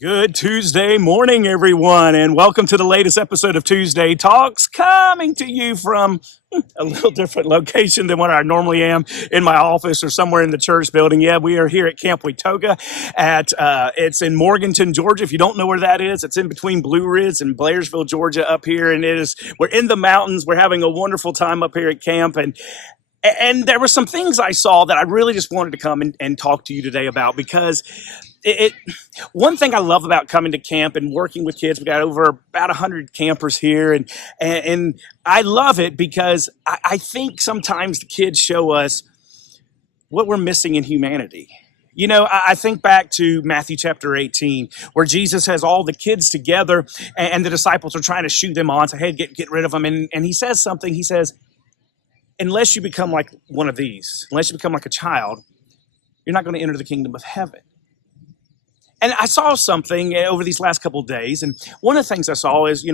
Good Tuesday morning, everyone, and welcome to the latest episode of Tuesday Talks, coming to you from a little different location than what I normally am in my office or somewhere in the church building. Yeah, we are here at Camp Watoga. It's in Morganton, Georgia. If you don't know where that is, it's in between Blue Ridge and Blairsville, Georgia, up here, and we're in the mountains. We're having a wonderful time up here at camp, and there were some things I saw that I really just wanted to come and talk to you today about because it one thing I love about coming to camp and working with kids, we got over about 100 campers here, and I love it because I think sometimes the kids show us what we're missing in humanity. I think back to Matthew chapter 18, where Jesus has all the kids together and the disciples are trying to shoot them on, say, hey, get rid of them. And he says something, he says, unless you become like one of these, unless you become like a child, you're not going to enter the kingdom of heaven. And I saw something over these last couple of days, and one of the things I saw is,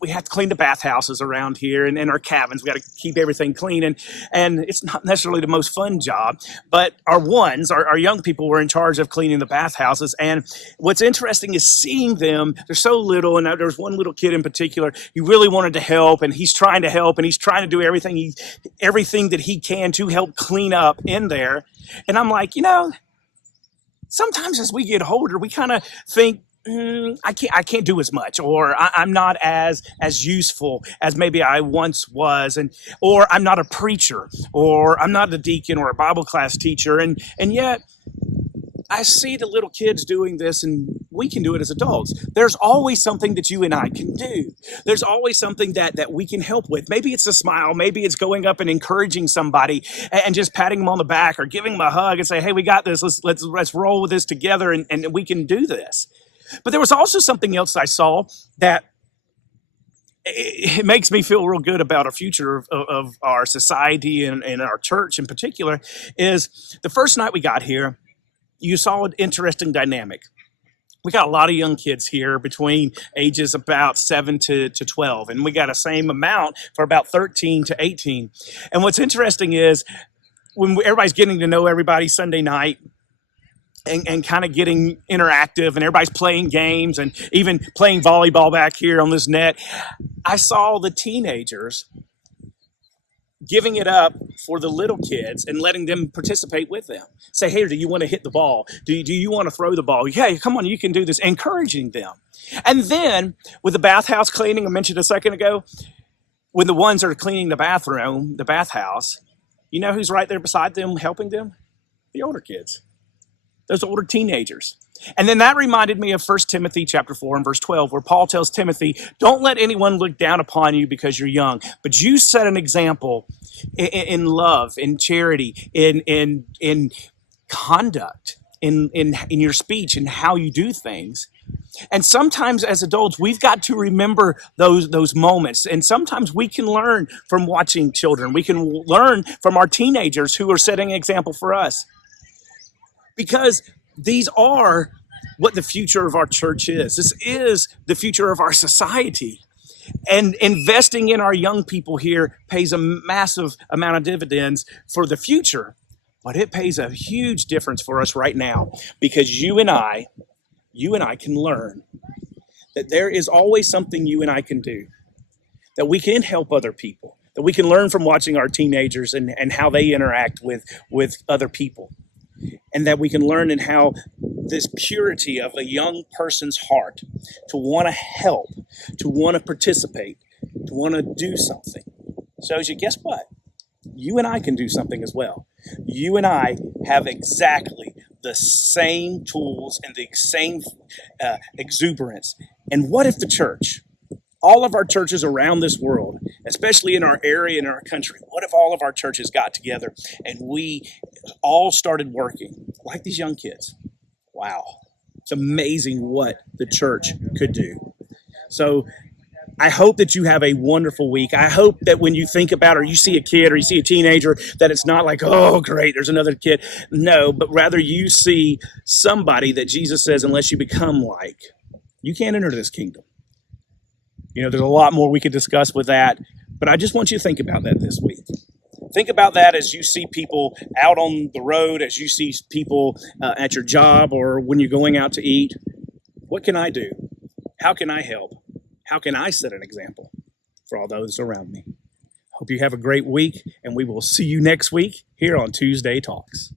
we have to clean the bathhouses around here and our cabins. We got to keep everything clean, and it's not necessarily the most fun job, but our young people were in charge of cleaning the bathhouses. And what's interesting is seeing them. They're so little, and there was one little kid in particular. He really wanted to help, and he's trying to help, and he's trying to do everything that he can to help clean up in there. And I'm like, sometimes as we get older, we kind of think, I can't do as much, or I'm not as useful as maybe I once was, or I'm not a preacher, or I'm not a deacon or a Bible class teacher, and yet I see the little kids doing this, and we can do it as adults. There's always something that you and I can do. There's always something that we can help with. Maybe it's a smile. Maybe it's going up and encouraging somebody and just patting them on the back or giving them a hug and say, hey, we got this. Let's roll with this together, and we can do this. But there was also something else I saw that it makes me feel real good about a future of our society and our church in particular, is the first night we got here, you saw an interesting dynamic. We got a lot of young kids here between ages about 7 to 12, and we got a same amount for about 13 to 18. And what's interesting is when everybody's getting to know everybody Sunday night and kind of getting interactive, and everybody's playing games and even playing volleyball back here on this net, I saw the teenagers giving it up for the little kids and letting them participate with them. Say, hey, do you want to hit the ball? Do you want to throw the ball? Yeah, come on, you can do this. Encouraging them. And then with the bathhouse cleaning I mentioned a second ago, when the ones that are cleaning the bathhouse, you know who's right there beside them helping them? The older kids, those older teenagers. And then that reminded me of 1 Timothy chapter 4 and verse 12, where Paul tells Timothy, don't let anyone look down upon you because you're young, but you set an example in love, in charity, in conduct, in your speech, and how you do things. And sometimes as adults, we've got to remember those moments. And sometimes we can learn from watching children. We can learn from our teenagers who are setting an example for us. Because these are what the future of our church is. This is the future of our society. And investing in our young people here pays a massive amount of dividends for the future, but it pays a huge difference for us right now, because you and I can learn that there is always something you and I can do, that we can help other people, that we can learn from watching our teenagers and how they interact with other people. And that we can learn in how this purity of a young person's heart to want to help, to want to participate, to want to do something. So as you guess what? You and I can do something as well. You and I have exactly the same tools and the same exuberance. And what if the church, all of our churches around this world, especially in our area, in our country, what if all of our churches got together and we all started working like these young kids? Wow. It's amazing what the church could do. So I hope that you have a wonderful week. I hope that when you think about, or you see a kid or you see a teenager, that it's not like, oh, great, there's another kid. No, but rather you see somebody that Jesus says, unless you become like, you can't enter this kingdom. There's a lot more we could discuss with that, but I just want you to think about that this week. Think about that as you see people out on the road, as you see people at your job, or when you're going out to eat. What can I do? How can I help? How can I set an example for all those around me? Hope you have a great week, and we will see you next week here on Tuesday Talks.